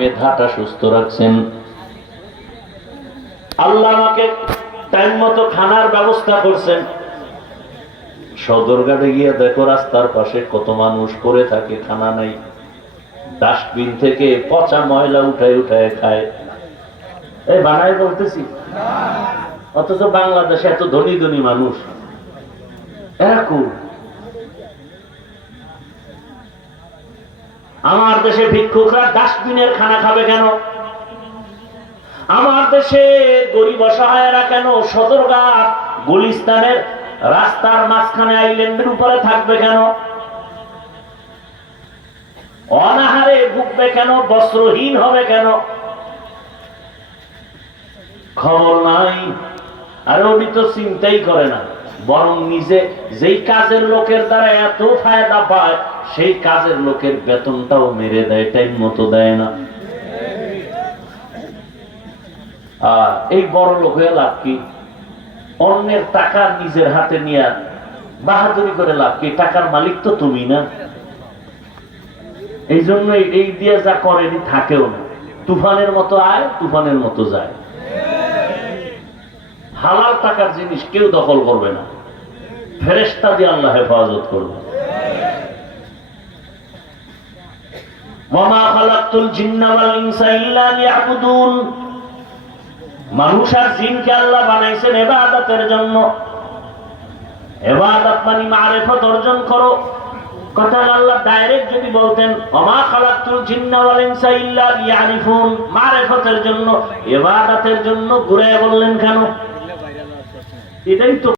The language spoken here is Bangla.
মেধাটা সুস্থ রাখছেন। আল্লাহ আমাকে টাইম মতো খানার ব্যবস্থা করছেন। সদরঘাটে গিয়ে দেখো রাস্তার পাশে কত মানুষ পড়ে থাকে, খানা নাই। ডাস্টবিন থেকে পচা ময়লা উঠায় উঠায় খায়। এই বানায় বলতেছি, অথচ বাংলাদেশে এত ধনী ধনী মানুষ এরকম। আমার দেশে ভিক্ষুকরা ডাস্টবিনের খানা খাবে কেন? আমার দেশে গরিব অসহায়রা কেন সদরঘাট গুলিস্তানের রাস্তার মাঝখানে আইল্যান্ডের উপরে থাকবে কেন? অনাহারে ভুগবে কেন? বস্ত্রহীন হবে কেন? খবর নাই। আর উনি তো চিন্তাই করে না, বরং নিজে যেই কাজের লোকের দ্বারা এত ফায়দা পায় সেই কাজের লোকের বেতনটাও মেরে দেয়, টাইম মতো দেয় না। আর এই বড় লোক হয়ে লাভ কি? অন্যের টাকা নিজের হাতে নিয়ে বাহাদুরি করে লাভ কি? টাকার মালিক তো তুমি না। এই জন্য এই দিয়ে যা করেনি থাকেও না। তুফানের মতো আয়, তুফানের মতো যায়। হালাল টাকার জিনিস কেউ দখল করবে না, ফেরেশতা দিয়ে আল্লাহ হেফাজত করবে। ওয়ামা খালাকতুল জিন্না ওয়াল ইনসা ইল্লা লিয়াবুদুন। মানুষ আর জিনকে আল্লাহ বানাইছেন ইবাদতের জন্য। ইবাদত মানে মারিফত অর্জন করো। কথা আল্লাহ ডাইরেক্ট যদি বলতেন ওয়ামা খালাকতুল জিন্না ওয়াল ইনসা ইল্লা লিয়ারিফুন, মারিফতের জন্য, ইবাদতের জন্য ঘুরে বললেন কেন? এটাই তো